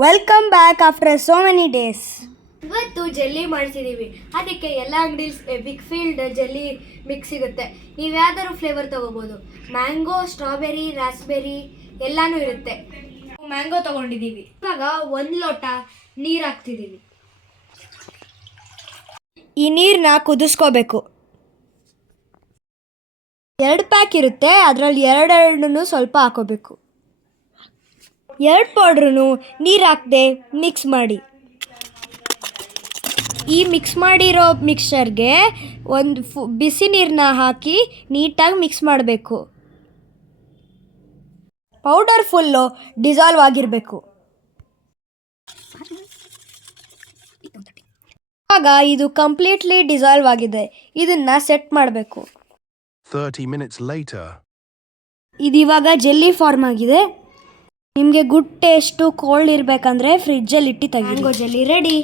Welcome back after so many days. ಇವತ್ತು jelly ಮಾಡ್ತಿದ್ದೀವಿ. ಅದಕ್ಕೆ ಎಲ್ಲ ಅಂಗಡಿಲಿ ಬಿಗ್ ಫೀಲ್ಡ್ ಜೆಲ್ಲಿ ಮಿಕ್ಸ್ ಸಿಗುತ್ತೆ. ನೀವು ಯಾವ್ದಾದ್ರು ಫ್ಲೇವರ್ ತೊಗೋಬೋದು. ಮ್ಯಾಂಗೋ, ಸ್ಟ್ರಾಬೆರಿ, ರಾಸ್ಬೆರಿ ಎಲ್ಲನೂ ಇರುತ್ತೆ. ಮ್ಯಾಂಗೋ ತೊಗೊಂಡಿದ್ದೀವಿ. ಇವಾಗ 1 ಲೋಟ ನೀರು ಹಾಕ್ತಿದ್ದೀವಿ. ಈ ನೀರನ್ನ ಕುದಿಸ್ಕೋಬೇಕು. 2 ಪ್ಯಾಕ್ ಇರುತ್ತೆ, ಅದರಲ್ಲಿ ಎರಡೆರಡನ್ನು ಸ್ವಲ್ಪ ಹಾಕೋಬೇಕು. 2 ಪೌಡ್ರೂ ನೀರು ಹಾಕದೆ ಮಿಕ್ಸ್ ಮಾಡಿ. ಈ ಮಿಕ್ಸ್ ಮಾಡಿರೋ ಮಿಕ್ಸ್ಚರ್ಗೆ ಬಿಸಿ ನೀರನ್ನ ಹಾಕಿ ನೀಟಾಗಿ ಮಿಕ್ಸ್ ಮಾಡಬೇಕು. ಪೌಡರ್ ಫುಲ್ಲು ಡಿಸಾಲ್ವ್ ಆಗಿರಬೇಕು. ಆಗ ಇದು ಕಂಪ್ಲೀಟ್ಲಿ ಡಿಸಾಲ್ವ್ ಆಗಿದೆ. ಇದನ್ನು ಸೆಟ್ ಮಾಡಬೇಕು. 30 minutes later. ಇದಿವಾಗ ಜೆಲ್ಲಿ ಫಾರ್ಮ್ ಆಗಿದೆ. ನಿಮಗೆ ಗುಡ್ ಟೇಸ್ಟು ಕೋಲ್ಡ್ ಇರಬೇಕಂದ್ರೆ ಫ್ರಿಜ್ಜಲ್ಲಿ ಇಟ್ಟು ತೆಗಿ. Mango jelly ready.